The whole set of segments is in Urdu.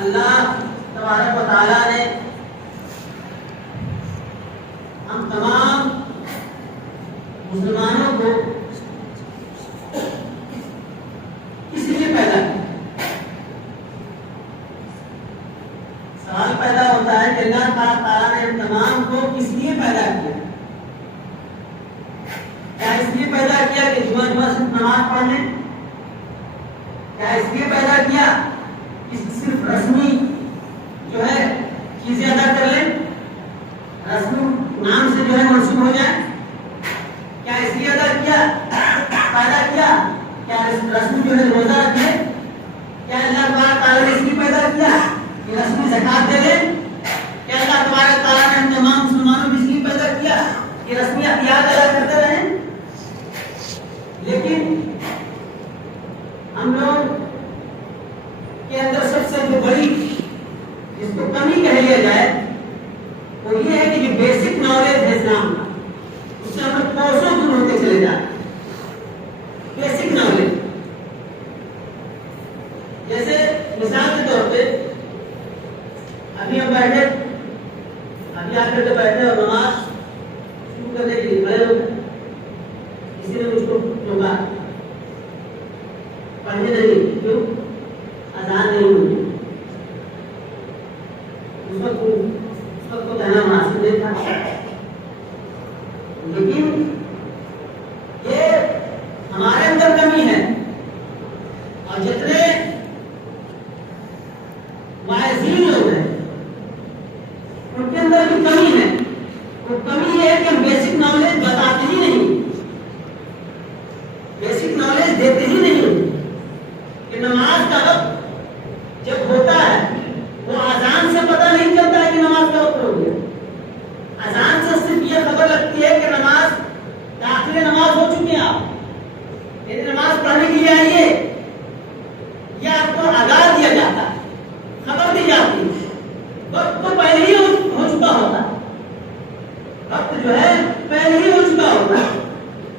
اللہ تبارک و تعالیٰ نے ہم تمام مسلمانوں کو کس لیے پیدا کیا؟ سوال پیدا ہوتا ہے کہ اللہ تعالیٰ نے ہم تمام کو کس لیے پیدا کیا؟ کیا اس لیے پیدا کیا کہ جمعہ جمعہ صرف نماز پڑھ لیں؟ کیا اس لیے پیدا کیا کہ صرف رسمی جو ہے چیزیں ادا کر لیں، رسمی نام سے جو ہے منسوب ہو جائے؟ کیا اس لیے پیدا کیا کیا رسمی جو ہے روزہ رکھے؟ کیا اللہ تبارک تعالیٰ نے اس لیے پیدا کیا کہ رسمی زکات دے لیں؟ کیا اللہ تبارک تعالیٰ نے ہم تمام مسلمانوں کو اس لیے پیدا کیا کہ رسمی احتیاط ادا کرتے رہیں؟ لیکن ہم لوگ کے اندر سب سے جو بڑی جس کو کمی کہہ لیا جائے وہ یہ ہے کہ جو بیسک نالج ہے اسلام کا اس سے ہم کوسوں دور ہوتے چلے جاتے ہیں۔ بیسک نالج جیسے مثال کے طور پہ ابھی ہم بیٹھے، ابھی آ کر کے بیٹھے اور نماز شروع کرنے کے لیے بڑے لوگ کسی نے مجھ کو روکا پڑھنے لگے. کیوں؟ اذان نہیں ہوئی. اس وقت کو کہنا مناسب نہیں تھا. لیکن یہ ہمارے اندر کمی ہے. اور جتنے واعظین لوگ ہیں ان کے اندر بھی کمی ہے. وہ کمی یہ ہے کہ ہم بیسک نالج بتاتے ہی نہیں, بیسک نالج دیتے ہی نہیں کہ نماز کا وقت جب ہوتا ہے وہ اذان سے پتہ نہیں چلتا ہے کہ نماز کا وقت ہو گیا. اذان سے صرف یہ خبر لگتی ہے کہ نماز داخل نماز ہو چکی ہے. آپ یعنی نماز پڑھنے کے لیے آئیے, یہ آپ کو آگاہ دیا جاتا ہے, خبر دی جاتی ہے. وقت تو پہلے ہی ہو چکا ہوتا ہے, وقت جو ہے پہلے ہی ہو چکا ہوتا ہے.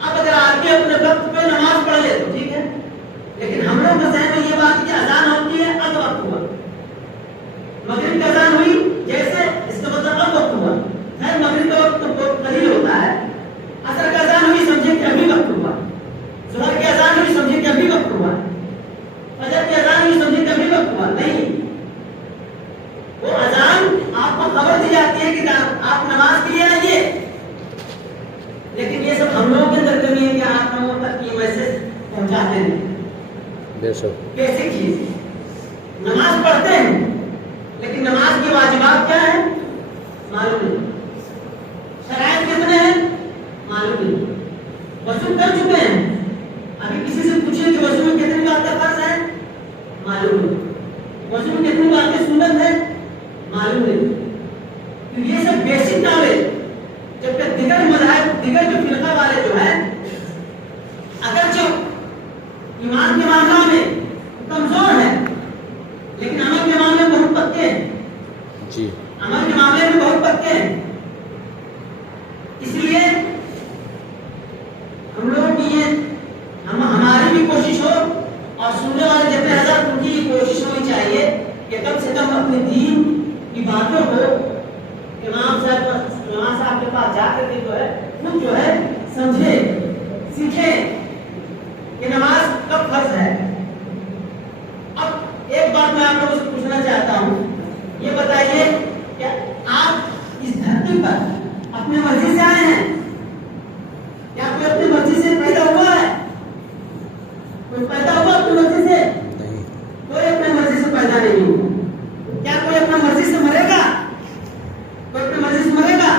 اب اگر آدمی اپنے وقت پہ نماز پڑھ لے تو ٹھیک ہے, لیکن ہم لوگ کا ذہن میں یہ بات کہ اذان ہوتی ہے اب وقت ہوا. مغرب کی اذان ہوئی جیسے اس کا مطلب اب وقت ہوا. خیر مغرب کا وقت تو بہت قلیل ہوتا ہے. عصر کی اذان ہوئی سمجھے کہ ابھی وقت ہوا. ظہر کی اذان ہوئی سمجھے کہ ابھی وقت ہوا. فجر کی اذان ہوئی سمجھے کہ ابھی وقت ہوا. نہیں, وہ اذان آپ کو خبر دی جاتی ہے کہ آپ نماز کے لیے آئیے. لیکن یہ سب ہم لوگوں کے اندر کمی ہے کہ آپ لوگوں تک یہ میسج پہنچاتے ہیں. بیسک چیز نماز پڑھتے ہیں لیکن نماز کے واجبات کیا ہیں معلوم نہیں. شرائط کتنے ہیں معلوم نہیں. وضو کر چکے ہیں, ابھی کسی سے پوچھیں کہ وضو میں کتنی باتیں فرض ہیں معلوم نہیں. وضو میں کتنی باتیں سنت ہے معلوم نہیں. تو یہ سب بیسک نالج, جبکہ دیگر مذاہب دیگر جو فرقہ والے جو ہیں اگرچہ ایمان کے معاملہ میں کمزور ہے لیکن عمل کے معاملے میں بہت پکے ہیں. جی, عمل کے معاملے میں بہت پکے ہیں. اس لیے ہم لوگ کی یہ ہماری بھی کوشش ہو اور سننے والے جتنے حضرات ان کی کوشش ہونی چاہیے کہ کم سے کم اپنے دین کی باتوں کو امام صاحب کے پاس جا کر کے جو ہے خود جو ہے سمجھے سیکھے کہ نماز کب فرض ہے. اب ایک بات میں آپ لوگوں سے پوچھنا چاہتا ہوں, یہ بتائیے کہ آپ اس دھرتی پر اپنے مرضی سے آئے ہیں یا کوئی اپنی مرضی سے پیدا ہوا ہے؟ کوئی پیدا ہوا اپنی مرضی سے؟ کوئی اپنی مرضی سے پیدا نہیں ہوا. کیا کوئی اپنی مرضی سے مرے گا؟ کوئی اپنی مرضی سے مرے گا؟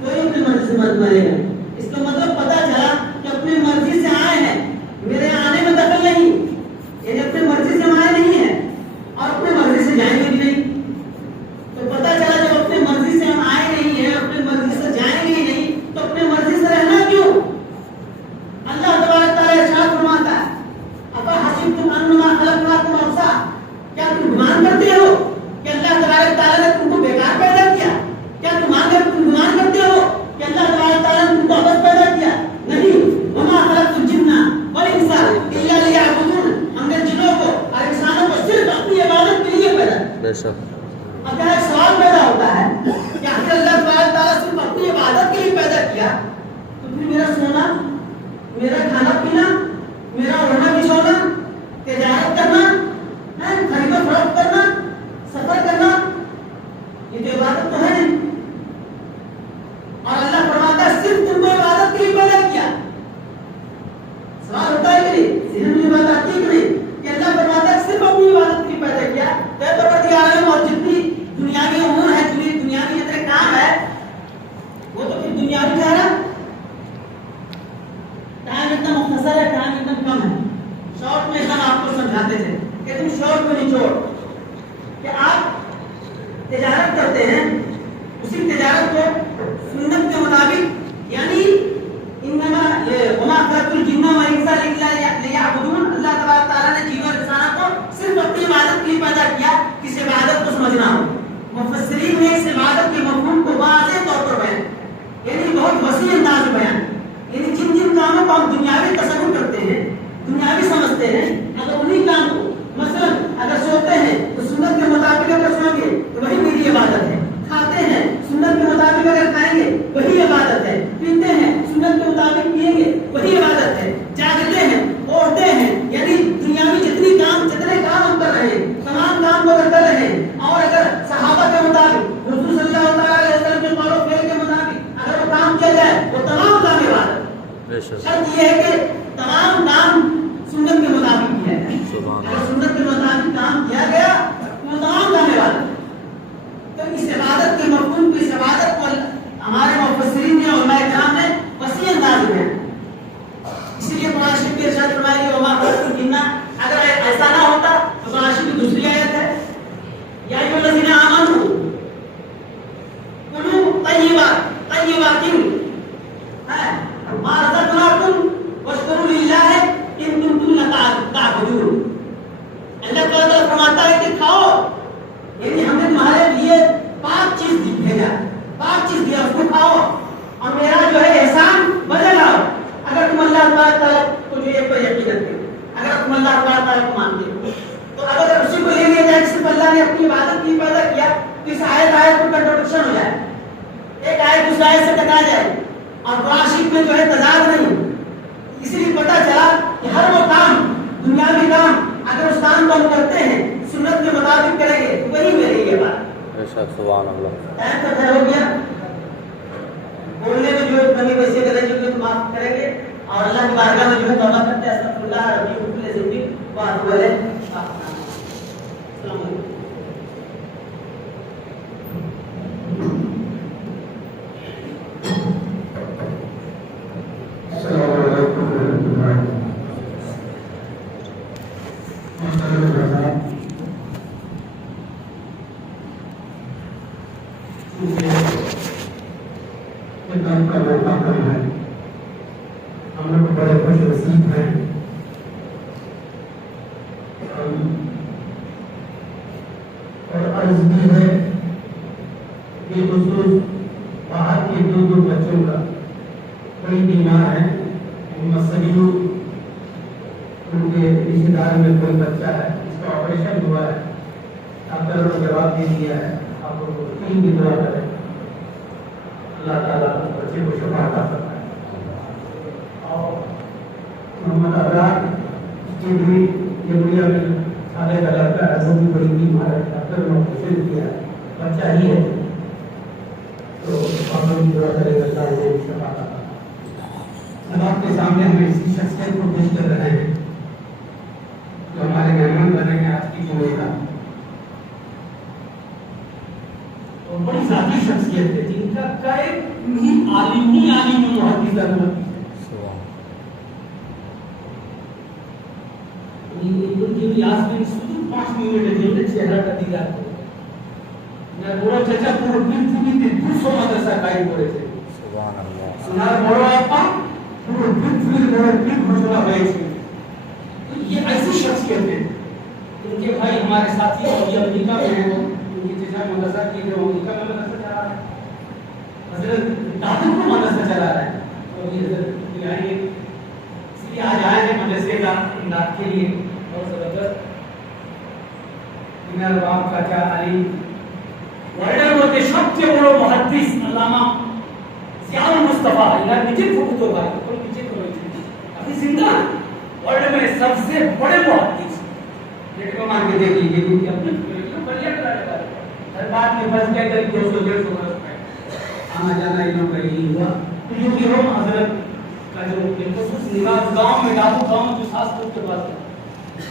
کوئی اپنی مرضی سے مت مرے گا. اس کا مطلب پتا چلا کہ اپنی مرضی سے آئے ہیں, میرے آنے میں دخل نہیں, یعنی اپنی مرضی سے ہم آئے نہیں ہیں اور اپنی مرضی سے جائیں گے بھی نہیں. تو پتا چلا جب اپنی مرضی سے ہم آئے نہیں ہیں, اپنی مرضی سے جائیں گے نہیں, تو اپنی مرضی سے رہنا کیوں؟ اللہ تبارک تعالیٰ ارشاد فرماتا ہے افحسبتم انما خلقناکم عبثا, کیا تم گمان کرتے ہو کہ اللہ تبارک تعالیٰ نے تم کو بیکار پیدا کیا؟ کیا تم گمان کرتے ہو کہ اللہ تبارک تعالیٰ نے تم کو عبث پیدا کیا؟ نہیں. وما خلقت الجن والانس الا لیعبدون, ہم نے جنوں کو اور انسانوں کو صرف اپنی عبادت کے لیے پیدا کیا. اب یہاں ایک سوال پیدا ہوتا ہے کہ اگر اللہ تبارک تعالیٰ صرف اپنی عبادت کے لیے پیدا کیا تو پھر میرا سونا, میرا کھانا پینا, میرا اڑنا بچھونا, تجارت کرنا, خرید و فروخت کرنا, سفر کرنا, یہ تو عبادت تو ہے نہیں. اور اللہ فرماتا ہے صرف تم کو عبادت کے لیے پیدا کیا. سوال ہوتا ہے کہ نہیں, ذہن میں بات آتی ہے کہ نہیں کہ اللہ فرماتا ہے صرف اپنی عبادت کے لیے پیدا کیا. تو پروردگار عالم اور جتنی دنیاوی امور ہے, دنیاوی جتنے کام ہے وہ تو پھر دنیاوی ٹھہرا. ٹائم اتنا مختصر ہے, ٹائم اتنا کم ہے. شارٹ میں ہم آپ کو سمجھاتے تھے کہ تم شارٹ میں نچوڑ کہ آپ تجارت کرتے ہیں, اسی تجارت کو سنت کے مطابق یعنی انما وما خلقت الجن والانس الا لیعبدون, اللہ تبارک تعالیٰ نے جن اور انسانوں کو صرف اپنی عبادت کے لیے پیدا کیا. کس عبادت کو سمجھنا ہو, مفسرین نے اس عبادت کے مفہوم کو واضح طور پر بیان, یعنی بہت وسیع انداز میں بیان, یعنی جن جن کاموں کو ہم دنیاوی تصور کرتے ہیں, دنیاوی سمجھتے ہیں, اگر انہی کام کو مثلا اگر سوتے ہیں تو سنت کے مطابق اگر سوئیں گے تو وہی میری عبادت ہے. کھاتے ہیں سنت کے مطابق اگر کھائیں گے وہی عبادت ہے. پیتے ہیں سنت کے مطابق پیئیں گے وہی عبادت ہے. جاگتے ہیں, اوڑھتے ہیں, یعنی دنیا سننا. اگر ایسا نہ ہوتا تو معاشی کی دوسری آیت ہے یا ایھا الذین آمنوا کلوا طیبات ما رزقناکم واشکروا للہ ان کنتم تعبدون. اللہ تعالیٰ فرماتا ہے کہ کھاؤ، یعنی ہم نے تمہارے لیے پاک چیز بھیجا، پاک چیز دیا، اس کو کھاؤ اور میرا جو ہے احسان بدل آؤ. اگر تم اللہ تعالیٰ کو جو ایک پر یقین رکھتے ہو، اگر تم اللہ تعالیٰ کو مانتے ہو، تو اگر اسی کو لے لیا جائے کہ صرف اللہ نے اپنی عبادت کی پیدا کیا تو اس آیت کو کنٹروڈکشن ہو جائے، ایک آیت دوسری آیت سے ٹکرا جائے اور قرآن شریف میں جو ہے تضاد نہیں. اس لیے پتہ چلا کہ ہر وہ کام، دنیاوی کام اگر اس کام کو ہم کرتے ہیں سنت کے مطابق کریں گے تو وہی میری یہ بات. سبحان اللہ. ٹائم تو ہو گیا، بولنے میں جو کمی ویسی کریں جو کہ معاف کریں گے اور اللہ کی بارگاہ میں جو ہے توبہ کرتے ہیں. استغفر اللہ ربی کل ذنب واتوب الیہ. السلام علیکم. ہم لوگ بڑے خوش نصیب ہیں. اور عرض بھی ہے کہ خصوص باہر کے دو بچوں کا کوئی بیمار ہے، محمد سلیو ان کے رشتے دار میں کوئی بچہ ہے، اس کا آپریشن ہوا ہے، ڈاکٹر نے جواب دے دیا ہے. آپ لوگ ان کی دعا کریں، اللہ تعالیٰ بچے کو شفا عطا فرمائے. اور محمد ابرار کی بھی یہ دنیا میں سارے کا لڑکا ہے، وہ بھی بڑی بیمار ہے، ڈاکٹر نے آپریشن کیا ہے، بچہ ہی ہے، تو آپ لوگ دعا کریں گے اللہ کو شفا عطا فرمائے. اب آپ کے سامنے ہم اسی شخصیت کو پیش کر رہے ہیں جو ہمارے مہمان بنے ہیں آج کی جمعے کا. اور بڑی ذاتی شخصیت ہے جن کا ایک عالم محدث ضرورت ہے. ان کی ریاض میں صرف 5 منٹ ہے جن کے چہرہ کا دیدار کرو. میں بڑا چچا پورا پرتھوی تے 200 مدرسہ قائم کرے تھے. سبحان اللہ. سنار بڑا اپا پورا پرتھوی بڑا پیر گھوشنا ہوئے تھے. تو یہ ایسی شخصیت ہے. ان کے بھائی ہمارے ساتھی اور یہ امریکہ میں ہیں، ان کی چچا مدرسہ کی جو امریکہ میں مدرسہ چلا رہا ہے، حضرت دادو کو مدرسہ چلا رہا ہے. اور یہ حضرت آئیں گے، اس لیے آج آئے ہیں مدرسے کا امداد کے لیے. اور زبردست انہر باپ کا کیا علی وائڈر ہوتے سب سے بڑا محدث علامہ ضیاء المصطفیٰ انہر نیچے فوٹو بھائی کوئی نیچے کرو ابھی زندہ ورلڈ میں سب سے بڑے محدث. یہ کو مان کے دیکھ لیجیے کہ اپنے بڑھیا کرانے والے ہر بات میں بس کہہ کر 200-150 برس میں آنا جانا انہوں کا یہی ہوا. تو جو کہ ہم حضرت کا جو خصوص نواز گاؤں میں ڈابو گاؤں جو ساستر کے پاس ہے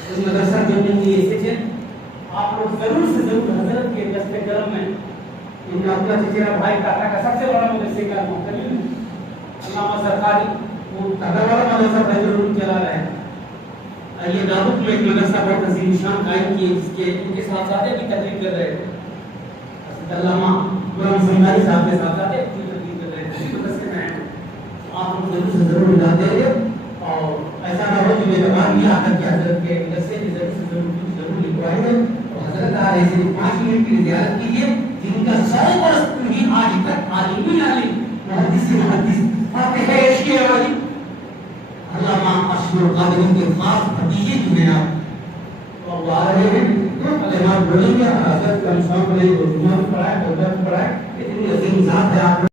اس مدرسہ جو ان کی ایسے آپ لوگ ضرور سے ضرور حضرت کے دست کرم میں ان کا اپنا چچیرا بھائی کاکا کا سب سے بڑا مدرسے کا محترم علامہ سرکاری وہ تغیر والا مدرسہ فیض العلوم چلا رہے ہیں. یہ دعوت میں ایک مدرسہ بہت عظیم شان قائم کیے جس کے ان کے صاحبزادے بھی تقریر کر رہے تھے. علامہ غلام زمینداری صاحب کے صاحبزادے بھی تقریر کر رہے تھے مدرسے میں. آپ لوگ ضرور سے ضرور ملا دیں گے اور ایسا نہ ہو کہ یہ زبان بھی آ کر کے حضرت کے مدرسے کی ضرور سے ضرور لکھوائیں گے. اور حضرت آ رہے صرف 5 منٹ کی زیارت کیجیے جن کا 100 برس بھی آج تک عالم محدث فاتح ایشیا والی علامہ اشرف القادری کے خاص بھتیجے جو ہیں آپ وہ آ رہے ہیں. کلمات بولیں گے حضرت کا نشان بولیں گے، پڑھائے اتنی عظیم ذات ہے آپ